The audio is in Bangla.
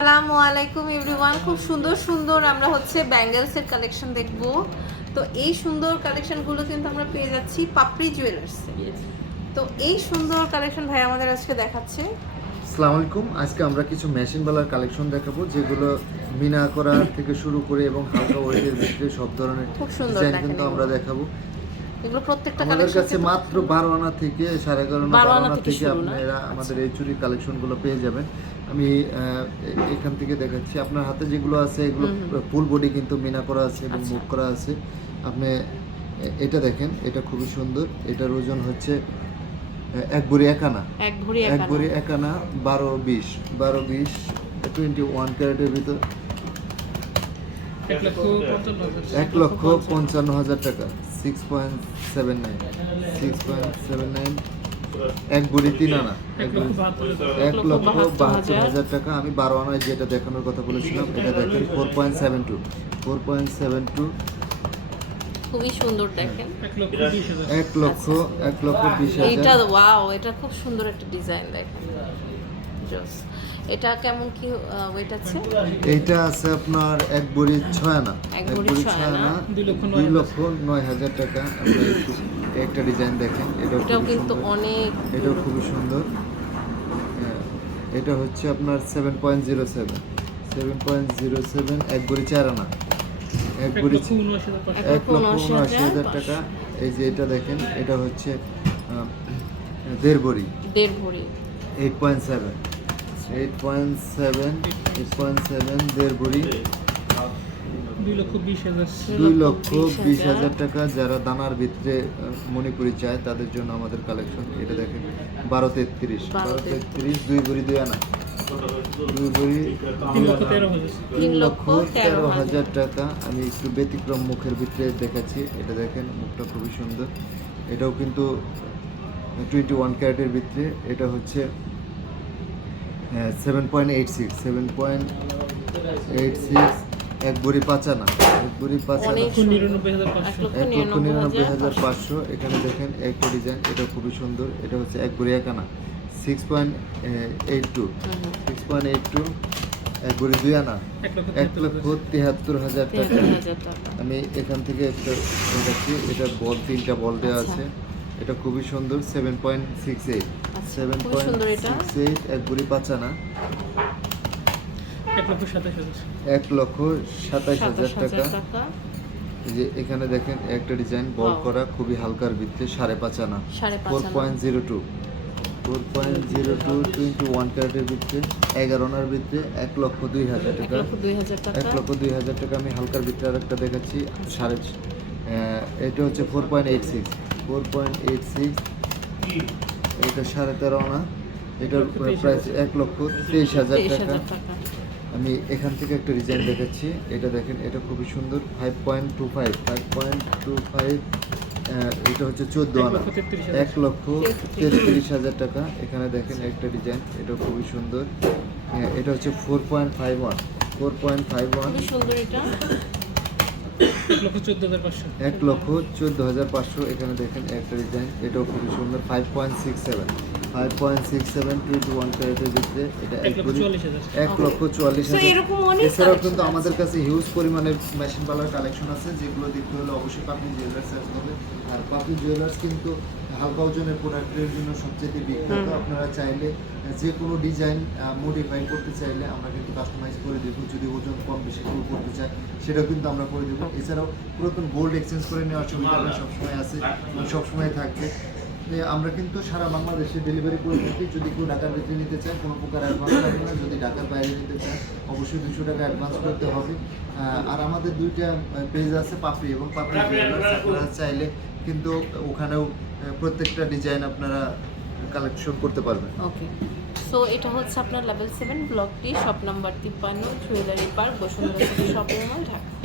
আসসালামু আলাইকুম এভরিওয়ান। খুব সুন্দর সুন্দর আমরা হচ্ছে ব্যাঙ্গেলসের কালেকশন দেখব। তো এই সুন্দর কালেকশনগুলো কিন্তু আমরা পেয়ে যাচ্ছি পাপড়ি জুয়েলার্সে তো এই সুন্দর কালেকশন ভাই আমাদের আজকে দেখাচ্ছে। আসসালামু আলাইকুম। আজকে আমরা কিছু মেশিন বালার কালেকশন দেখাবো যেগুলো মিনা করা থেকে শুরু করে এবং হালকা ওয়েটের ভিতরে সব ধরনের খুব সুন্দর কিন্তু আমরা দেখাবো। এগুলো প্রত্যেকটা আমাদের কাছে মাত্র বারো আনা থেকে সাড়ে এগারো আনা বারো আনা থেকে? আপনারা আমাদের এই চুরির কালেকশনগুলো পেয়ে যাবেন। আমি এখান থেকে দেখাচ্ছি। আপনার হাতে যেগুলো আছে এগুলো ফুল বডি কিন্তু মিনা করা আছে এবং আচ্ছা। মুখ করা আছে। আপনি এটা দেখেন এটা খুবই সুন্দর। এটার ওজন হচ্ছে এক বুড়ি এক আনা। এক ভরি এক ভরি আনা বারো বিশ। বারো বিশ টোয়েন্টি ওয়ান ক্যারেটের ভিতর। এক লক্ষ পঞ্চান্ন হাজার টাকা। Six point seven nine six point seven nine এক বুড়ি তিন আনা। এক লক্ষ বাহাত্তর হাজার। এক লক্ষ বাহাত্তর হাজার। টাকা। আমি বারো আনায় যেটা দেখানোর কথা বলেছিলাম এটা দেখেন four point seven two four point seven two খুবই সুন্দর দেখেন। এক লক্ষ এক লক্ষ বিশ হাজার। ওয়াও এটা খুব সুন্দর একটা ডিজাইন দেখেন। Just. এটা কেমন কি ওয়েট আছে? এইটা আছে আপনার এক বড়ি ছয় আনা এক বড়ি ছয় আনা। দুই লক্ষ নয় হাজার। টাকা। আপনার একটু ডিজাইন দেখেন এটাও এটাও কিন্তু অনেক এটাও খুবই সুন্দর। হ্যাঁ, এটা হচ্ছে আপনার seven point zero seven seven point zero seven এক বড়ি চার আনা এক বড়ি এক লক্ষ উনআশি হাজার টাকা। এই যে এটা দেখেন এটা হচ্ছে দেড় বড়ি দেড় ভরি। Eight point seven eight point seven eight point seven দেড় বড়ি দুই লক্ষ বিশ হাজার। টাকা যারা দানার ভিতরে মণিপুরি চায় তাদের জন্য আমাদের কালেকশন এটা দেখেন বারো তেত্রিশ। বারো তেত্রিশ। দুই বড়ি দুই আনা। দুই বড়ি তিন লক্ষ তেরো হাজার। তিন লক্ষ তেরো হাজার। টাকা। আমি একটু ব্যতিক্রম মুখের ভিতরে দেখাচ্ছি এটা দেখেন মুখটা খুবই সুন্দর। এটাও কিন্তু টোয়েন্টি ওয়ান ক্যারেটের ভিতরে এটা হচ্ছে seven point eight six seven point eight six এক বড়ি পাঁচানা এক বড়ি পাঁচানা। এক লক্ষ এক নিরানব্বই হাজার পাঁচশো। এখানে দেখেন একটা ডিজাইন এটা খুবই সুন্দর এটা হচ্ছে এক বড়ি এক আনা six point eight two. Six point eight two এক বড়ি দুই আনা। এক লক্ষ তিয়াত্তর হাজার। টাকা। তেহাত্তর হাজার টাকা। আমি এখান থেকে একটা দেখাচ্ছি এটা বল তিনটা বল দেওয়া আচ্ছা। আছে। এটা খুবই সুন্দর seven point six eight seven point সুন্দর সিক্স এইট এক বুড়ি পাঁচানা এক লক্ষ সাতাশ হাজার। এক লক্ষ সাতাইশ হাজার টাকা। যে এখানে দেখেন একটা ডিজাইন বল করা খুবই হালকার ভিত্তি সাড়ে পাঁচ আনা। Four point zero two four point zero two twenty one ক্যারেটের ভিত্তিতে এগারো আনার ভিত্তিতে এক লক্ষ দুই হাজার টাকা। এক লক্ষ দুই হাজার টাকা আমি হালকার ভিতরে আরেকটা দেখাচ্ছি সাড়ে আহ, এটা হচ্ছে four point eight six four point eight six এটা সাড়ে তেরো আনা। এটার প্রাইস এক লক্ষ তেইশ হাজার টাকা। আমি এখান থেকে একটা ডিজাইন দেখাচ্ছি। এটা দেখেন এটা খুবই সুন্দর। Five point two five five point two five এটা হচ্ছে চোদ্দ আনা। এক লক্ষ তেত্রিশ। হাজার টাকা। এখানে দেখেন একটা ডিজাইন এটা খুবই সুন্দর। হ্যাঁ, এটা হচ্ছে four point five one four point five one সুন্দর এটা। এক লক্ষ চোদ্দ হাজার পাঁচশো। এখানে দেখেন একটা ডিজাইন এটাও খুবই সুন্দর five point six seven five point six seven twenty one ক্যারেটের ভিতরে এটা এক এক লক্ষ চুয়াল্লিশ হাজার। এক লক্ষ চুয়াল্লিশ So, হাজার। এরকম অনেক এছাড়াও কিন্তু আমাদের কাছে হিউজ পরিমাণের মেশিন পালার কালেকশন আছে যেগুলো দেখতে হলে অবশ্যই পাপড়ি জুয়েলার্স আসতে হবে আর পাপড়ি জুয়েলার্স কিন্তু হালকা ওজনের প্রোডাক্টের জন্য সবচেয়ে বিখ্যাত আপনারা চাইলে যে কোনো ডিজাইন মডিফাই করতে চাইলে আমরা কিন্তু কাস্টমাইজ করে দেবো। যদি ওজন কম বেশি কেউ করতে চায় সেটাও কিন্তু আমরা করে দেবো। এছাড়াও পুরাতন গোল্ড এক্সচেঞ্জ করে নেওয়ার সুবিধা সবসময় আছে সবসময় থাকবে। আমরা কিন্তু সারা বাংলাদেশে ডেলিভারি করে থাকি যদি কেউ ঢাকার ভিতরে নিতে চায় কোনো প্রকার অ্যাডভান্স লাগবে না। যদি ঢাকার বাইরে নিতে চায় অবশ্যই দুশো টাকা অ্যাডভান্স করতে হবে। আর আমাদের দুইটা পেজ আছে পাপড়ি এবং পাপড়ি। আপনারা চাইলে কিন্তু ওখানেও প্রত্যেকটা ডিজাইন আপনারা কালেকশন করতে পারবেন। ওকে সো এটা হচ্ছে আপনার লেভেল সেভেন ব্লকটি শপ নাম্বার তিপ্পান্ন jewellery park Bashundhara city shopping mall Dhaka.